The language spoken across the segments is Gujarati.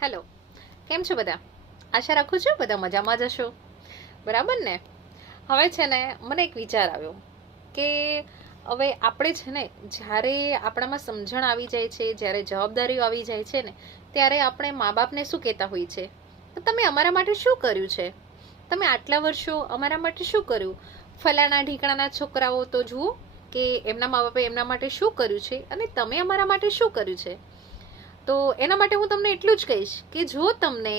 હેલો, કેમ છો બધા? આશા રાખું છું બધા મજામાં જ હશો, બરાબર ને? હવે છે ને મને એક વિચાર આવ્યો કે હવે આપણે છે ને જ્યારે આપણામાં સમજણ આવી જાય છે, જ્યારે જવાબદારીઓ આવી જાય છે ને, ત્યારે આપણે મા બાપને શું કહેતા હોઈએ છે? તો તમે અમારા માટે શું કર્યું છે? તમે આટલા વર્ષો અમારા માટે શું કર્યું? ફલાણા ઢીકણાના છોકરાઓ તો જુઓ કે એમના મા બાપે એમના માટે શું કર્યું છે અને તમે અમારા માટે શું કર્યું છે. તો એના માટે હું તમને એટલું જ કહીશ કે જો તમને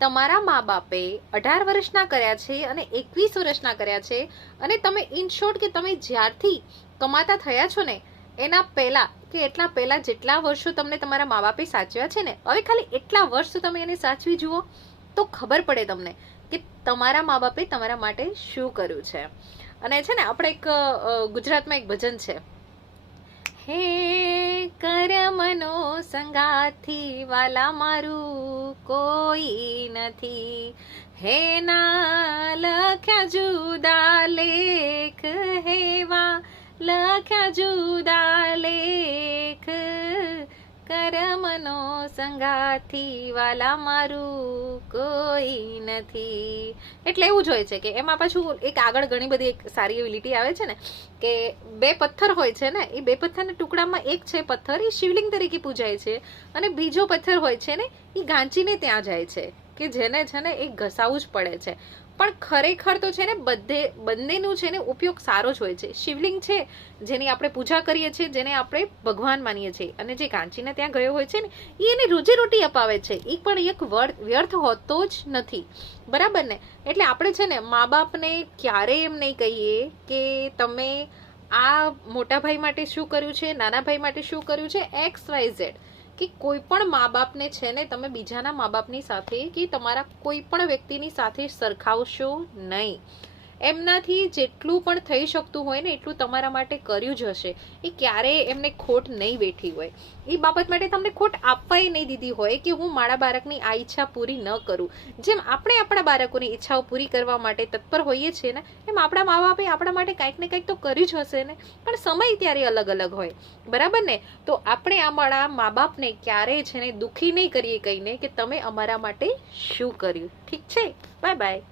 તમારા મા બાપે 18 વર્ષના કર્યા છે અને 21 વર્ષના કર્યા છે, અને તમે ઇન શોર્ટ કે તમે જ્યારથી કમાતા થયા છો ને એના પહેલા કે એટલા પહેલા જેટલા વર્ષો તમને તમારા મા બાપે સાચવ્યા છે ને, હવે ખાલી એટલા વર્ષ તમે એને સાચવી જુઓ તો ખબર પડે તમને કે તમારા મા બાપે તમારા માટે શું કર્યું છે. અને છે ને આપણે એક ગુજરાતમાં એક ભજન છે, હે કરમનો સંગાથી વાલા મારું કોઈ નથી, હે ના લખ્યા જુદા લેખ, હેવા લખ્યા જુદા લેખ, કરમનો સંગાથી વાલા મારું કોઈ નથી. એટલે એવું જ હોય છે કે એમાં પાછું એક આગળ ઘણી બધી એક સારી એવી લીટી આવે છે ને કે બે પથ્થર હોય છે ને, એ બે પથ્થરના ટુકડામાં એક છે પથ્થર એ શિવલિંગ તરીકે પૂજાય છે, અને બીજો પથ્થર હોય છે ને એ ગાંચીને ત્યાં જાય છે કે જેને છે ને એ ઘસાવવું જ પડે છે. પણ ખરેખર તો છે ને બંનેનું છે ને ઉપયોગ સારો જ હોય છે. શિવલિંગ છે જેની આપણે પૂજા કરીએ છીએ, જેને આપણે ભગવાન માનીએ છીએ, અને જે કાંચીને ત્યાં ગયો હોય છે ને એ એને રોજીરોટી અપાવે છે, એ પણ એક વ્યર્થ હોતો જ નથી, બરાબર ને? એટલે આપણે છે ને મા બાપને ક્યારેય એમ નહીં કહીએ કે તમે આ મોટા ભાઈ માટે શું કર્યું છે, નાના ભાઈ માટે શું કર્યું છે, XYZ, કે કોઈ પણ મા બાપને છે ને તમે બીજાના મા બાપની સાથે કે તમારા કોઈ પણ વ્યક્તિની સાથે સરખાવશો નહીં. એમનાથી જેટલું પણ થઈ શકતું હોય ને એટલું તમારા માટે કર્યું જ હશે. એ ક્યારેય એમને ખોટ નહીં બેઠી હોય, એ બાબત માટે તમને ખોટ આપવાય નહીં દીધી હોય કે હું મારા બાળકની આ ઈચ્છા પૂરી ન કરું. જેમ આપણે આપણા બાળકોની ઈચ્છાઓ પૂરી કરવા માટે તત્પર હોઈએ છીએ ને, એમ આપણા મા બાપે આપણા માટે કંઈક ને કંઈક તો કર્યું જ હશે ને, પણ સમય ત્યારે અલગ અલગ હોય, બરાબર ને? તો આપણે અમારા મા બાપને ક્યારેય છે ને દુઃખી નહીં કરીએ કહીને કે તમે અમારા માટે શું કર્યું. ઠીક છે? Bye bye.